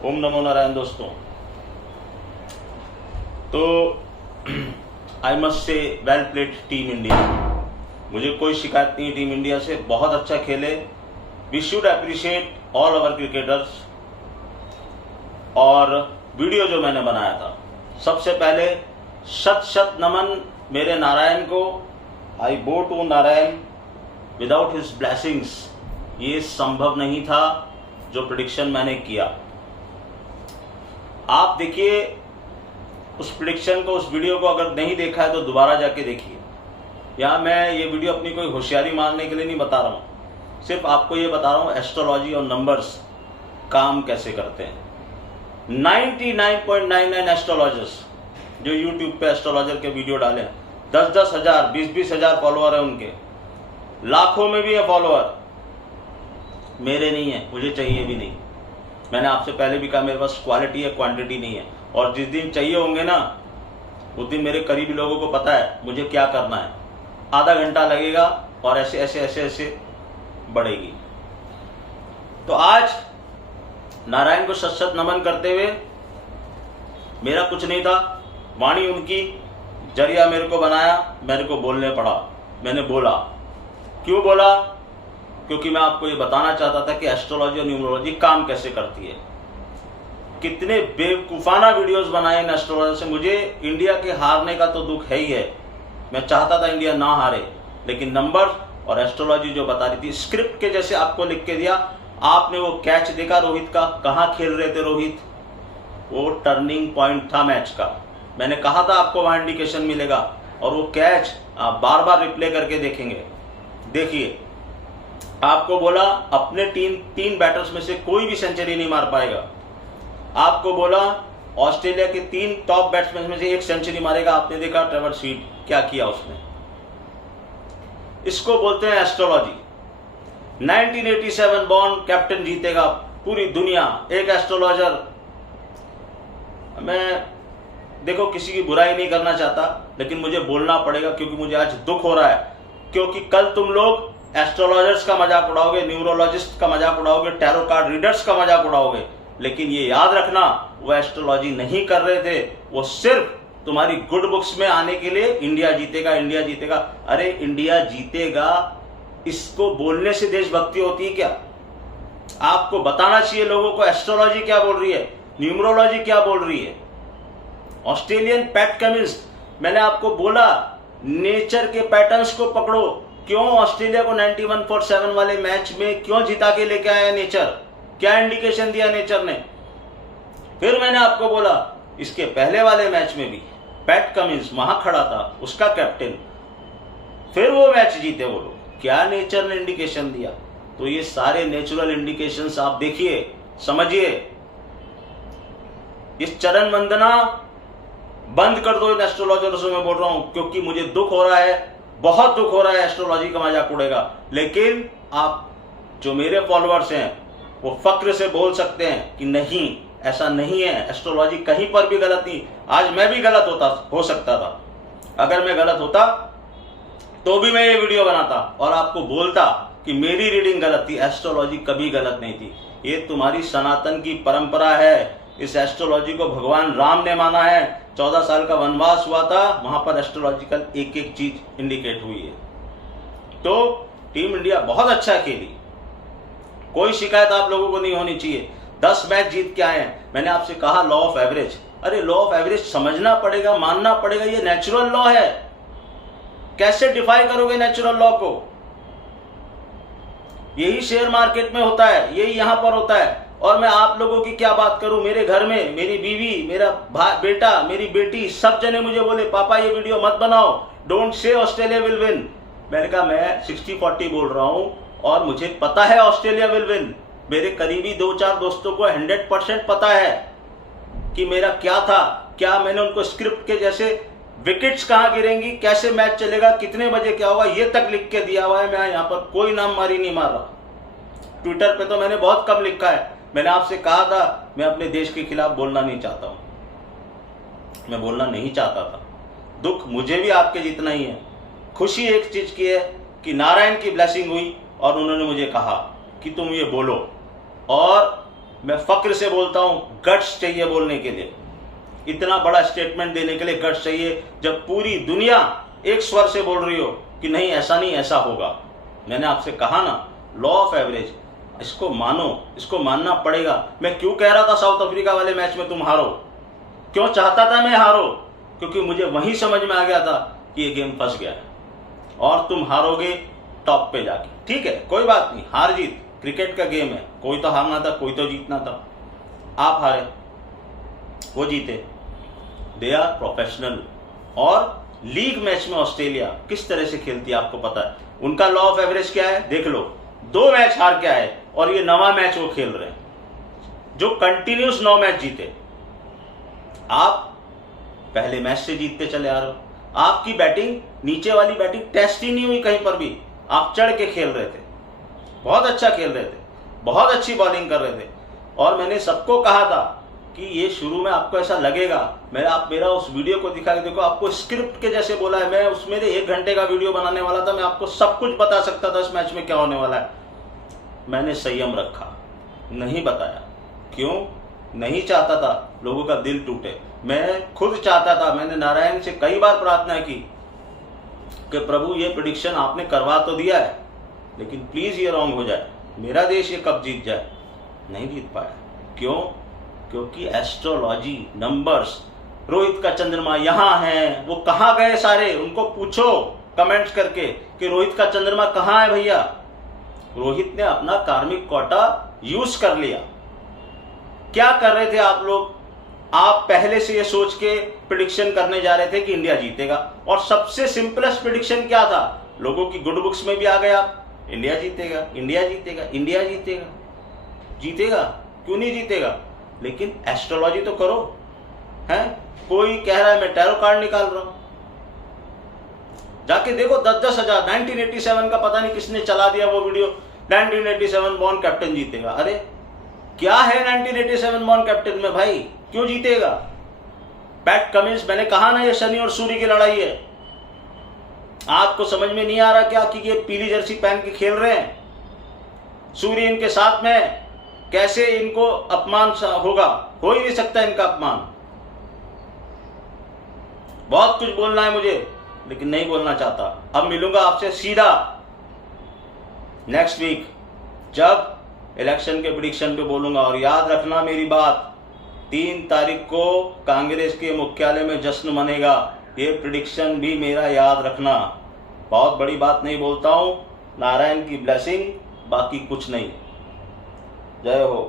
ओम नमो नारायण दोस्तों। तो I must say well played team India. मुझे कोई शिकायत नहीं टीम इंडिया से, बहुत अच्छा खेले। We should appreciate all our cricketers. और वीडियो जो मैंने बनाया था, सबसे पहले शत शत नमन मेरे नारायण को। I bow to Narayan, without his blessings ये संभव नहीं था जो प्रेडिक्शन मैंने किया। आप देखिए उस प्रेडिक्शन को, उस वीडियो को अगर नहीं देखा है तो दोबारा जाके देखिए। यहाँ मैं ये वीडियो अपनी कोई होशियारी मारने के लिए नहीं बता रहा हूँ, सिर्फ आपको ये बता रहा हूँ एस्ट्रोलॉजी और नंबर्स काम कैसे करते हैं। 99.99 एस्ट्रोलॉजर्स जो यूट्यूब पे एस्ट्रोलॉजर के वीडियो डाले, 10-10 हजार 20-20 हजार फॉलोअर है उनके, लाखों में भी है फॉलोअर। मेरे नहीं है, मुझे चाहिए भी नहीं। मैंने आपसे पहले भी कहा मेरे पास क्वालिटी है, क्वांटिटी नहीं है। और जिस दिन चाहिए होंगे ना, उस दिन मेरे करीबी लोगों को पता है मुझे क्या करना है। आधा घंटा लगेगा और ऐसे ऐसे ऐसे ऐसे बढ़ेगी। तो आज नारायण को शत शत नमन करते हुए, मेरा कुछ नहीं था, वाणी उनकी जरिया मेरे को बनाया, मेरे को बोलने पड़ा। मैंने बोला, क्यों बोला? क्योंकि मैं आपको ये बताना चाहता था कि एस्ट्रोलॉजी और न्यूमरोलॉजी काम कैसे करती है। कितने बेवकूफाना वीडियोस बनाए इन एस्ट्रोलॉजर से। मुझे इंडिया के हारने का तो दुख है ही है, मैं चाहता था इंडिया ना हारे, लेकिन नंबर और एस्ट्रोलॉजी जो बता रही थी, स्क्रिप्ट के जैसे आपको लिख के दिया। आपने वो कैच देखा रोहित का, कहाँ खेल रहे थे रोहित? वो टर्निंग पॉइंट था मैच का। मैंने कहा था आपको वहां इंडिकेशन मिलेगा, और वो कैच आप बार बार रिप्ले करके देखेंगे। देखिए, आपको बोला अपने तीन बैटर्स में से कोई भी सेंचुरी नहीं मार पाएगा। आपको बोला ऑस्ट्रेलिया के 3 टॉप बैट्समैन में से एक सेंचुरी मारेगा। आपने देखा ट्रेवर्स हीट क्या किया उसने। इसको बोलते हैं एस्ट्रोलॉजी। 1987 बॉर्न कैप्टन जीतेगा पूरी दुनिया, एक एस्ट्रोलॉजर। मैं देखो किसी की बुराई नहीं करना चाहता, लेकिन मुझे बोलना पड़ेगा क्योंकि मुझे आज दुख हो रहा है। क्योंकि कल तुम लोग एस्ट्रोलॉजर्स का मजाक उड़ाओगे, न्यूमरोलॉजिस्ट का मजाक उड़ाओगे, टैरो कार्ड रीडर्स का मजाक उड़ाओगे, लेकिन ये याद रखना वो एस्ट्रोलॉजी नहीं कर रहे थे, वो सिर्फ तुम्हारी गुड बुक्स में आने के लिए इंडिया जीतेगा, इंडिया जीतेगा। अरे इंडिया जीतेगा, इसको बोलने से देशभक्ति होती है क्या? आपको बताना चाहिए लोगों को एस्ट्रोलॉजी क्या बोल रही है, न्यूमरोलॉजी क्या बोल रही है। ऑस्ट्रेलियन पैट कमिंस, मैंने आपको बोला नेचर के पैटर्न्स को पकड़ो। क्यों ऑस्ट्रेलिया को 91-7 वाले मैच में क्यों जिता के लेके आया नेचर? क्या इंडिकेशन दिया नेचर ने? फिर मैंने आपको बोला इसके पहले वाले मैच में भी पैट कमिंस वहां खड़ा था, उसका कैप्टन, फिर वो मैच जीते वो लोग। क्या नेचर ने इंडिकेशन दिया? तो ये सारे नेचुरल इंडिकेशंस आप देखिए, समझिए। इस चरण वंदना बंद कर दो इन एस्ट्रोलॉजरों से, मैं बोल रहा हूं, क्योंकि मुझे दुख हो रहा है, बहुत दुख हो रहा है। एस्ट्रोलॉजी का मजाक उड़ेगा, लेकिन आप जो मेरे फॉलोअर्स हैं वो फक्र से बोल सकते हैं कि नहीं, ऐसा नहीं है, एस्ट्रोलॉजी कहीं पर भी गलत नहीं। आज मैं भी गलत हो सकता था। अगर मैं गलत होता तो भी मैं ये वीडियो बनाता और आपको बोलता कि मेरी रीडिंग गलत थी। एस्ट्रोलॉजी कभी गलत नहीं थी। ये तुम्हारी सनातन की परंपरा है। इस एस्ट्रोलॉजी को भगवान राम ने माना है। 14 साल का वनवास हुआ था, वहां पर एस्ट्रोलॉजिकल एक एक चीज इंडिकेट हुई है। तो टीम इंडिया बहुत अच्छा खेली, कोई शिकायत आप लोगों को नहीं होनी चाहिए। 10 मैच जीत के आए हैं। मैंने आपसे कहा लॉ ऑफ एवरेज, अरे लॉ ऑफ एवरेज समझना पड़ेगा, मानना पड़ेगा, ये नेचुरल लॉ है। कैसे डिफाई करोगे नेचुरल लॉ को? यही शेयर मार्केट में होता है, यही यहां पर होता है। और मैं आप लोगों की क्या बात करूं, मेरे घर में मेरी बीवी, मेरा बेटा, मेरी बेटी, सब जने मुझे बोले पापा ये वीडियो मत बनाओ, don't say Australia will win. मैंने कहा मैं 60-40 बोल रहा हूं और मुझे पता है ऑस्ट्रेलिया विल विन। मेरे करीबी 2-4 दोस्तों को 100% पता है कि मेरा क्या था, क्या मैंने उनको स्क्रिप्ट के जैसे विकेट्स कहां गिरेंगी, कैसे मैच चलेगा, कितने बजे क्या होगा, ये तक लिख के दिया हुआ है। मैं यहां पर कोई नाम मारी नहीं मार रहा। ट्विटर पे तो मैंने बहुत कम लिखा है। मैंने आपसे कहा था मैं अपने देश के खिलाफ बोलना नहीं चाहता हूं, मैं बोलना नहीं चाहता था। दुख मुझे भी आपके जितना ही है। खुशी एक चीज की है कि नारायण की ब्लेसिंग हुई और उन्होंने मुझे कहा कि तुम ये बोलो, और मैं फक्र से बोलता हूं, गट्स चाहिए बोलने के लिए, इतना बड़ा स्टेटमेंट देने के लिए गट्स चाहिए, जब पूरी दुनिया एक स्वर से बोल रही हो कि नहीं ऐसा नहीं ऐसा होगा। मैंने आपसे कहा ना, लॉ ऑफ एवरेज, इसको मानो, इसको मानना पड़ेगा। मैं क्यों कह रहा था साउथ अफ्रीका वाले मैच में तुम हारो, क्यों चाहता था मैं हारो? क्योंकि मुझे वहीं समझ में आ गया था कि ये गेम फंस गया है और तुम हारोगे टॉप पे जाके। ठीक है, कोई बात नहीं, हार जीत क्रिकेट का गेम है, कोई तो हारना था, कोई तो जीतना था। आप हारे, वो जीते, दे आर प्रोफेशनल। और लीग मैच में ऑस्ट्रेलिया किस तरह से खेलती है आपको पता है, उनका लॉ ऑफ एवरेज क्या है, देख लो। 2 मैच हार के आए और ये 9वां मैच वो खेल रहे हैं, जो कंटिन्यूस 9 मैच जीते। आप पहले मैच से जीतते चले आ रहे हो। आपकी बैटिंग, नीचे वाली बैटिंग टेस्ट ही नहीं हुई कहीं पर भी, आप चढ़ के खेल रहे थे, बहुत अच्छा खेल रहे थे, बहुत अच्छी बॉलिंग कर रहे थे। और मैंने सबको कहा था कि ये शुरू में आपको ऐसा लगेगा, आप मेरा उस वीडियो को दिखा के देखो, आपको स्क्रिप्ट के जैसे बोला है। मैं उसमें 1 घंटे का वीडियो बनाने वाला था, मैं आपको सब कुछ बता सकता था इस मैच में क्या होने वाला है। मैंने संयम रखा, नहीं बताया। क्यों? नहीं चाहता था लोगों का दिल टूटे। मैं खुद चाहता था, मैंने नारायण से कई बार प्रार्थना की कि प्रभु ये प्रेडिक्शन आपने करवा तो दिया है, लेकिन प्लीज ये रॉन्ग हो जाए, मेरा देश ये कब जीत जाए। नहीं जीत पाया। क्यों? क्योंकि एस्ट्रोलॉजी, नंबर्स, रोहित का चंद्रमा यहां है, वो कहां गए सारे, उनको पूछो कमेंट्स करके कि रोहित का चंद्रमा कहां है भैया। रोहित ने अपना कार्मिक कोटा यूज कर लिया। क्या कर रहे थे आप लोग? आप पहले से ये सोच के प्रेडिक्शन करने जा रहे थे कि इंडिया जीतेगा, और सबसे सिंपलेस्ट प्रेडिक्शन क्या था, लोगों की गुड बुक्स में भी आ गया, इंडिया जीतेगा, इंडिया जीतेगा, इंडिया जीतेगा। जीतेगा? क्यों नहीं जीतेगा? लेकिन एस्ट्रोलॉजी तो करो। हैं? कोई कह रहा है मैं टैरो कार्ड निकाल रहा हूं, जाके देखो 10-10 हजार। 1987 का पता नहीं किसने चला दिया वो वीडियो, 1987 बॉर्न कैप्टन जीतेगा। अरे क्या है 1987 बॉर्न कैप्टन में भाई, क्यों जीतेगा? पैट कमिंस, मैंने कहा ना ये शनि और सूर्य की लड़ाई है। आपको समझ में नहीं आ रहा क्या कि ये पीली जर्सी पहन के खेल रहे हैं, सूर्य इनके साथ में, कैसे इनको अपमान होगा? हो ही नहीं सकता इनका अपमान। बहुत कुछ बोलना है मुझे, लेकिन नहीं बोलना चाहता। अब मिलूंगा आपसे सीधा नेक्स्ट वीक, जब इलेक्शन के प्रेडिक्शन पे बोलूंगा। और याद रखना मेरी बात, 3 तारीख को कांग्रेस के मुख्यालय में जश्न मनेगा। ये प्रेडिक्शन भी मेरा याद रखना। बहुत बड़ी बात नहीं बोलता हूं, नारायण की ब्लेसिंग, बाकी कुछ नहीं। जय हो।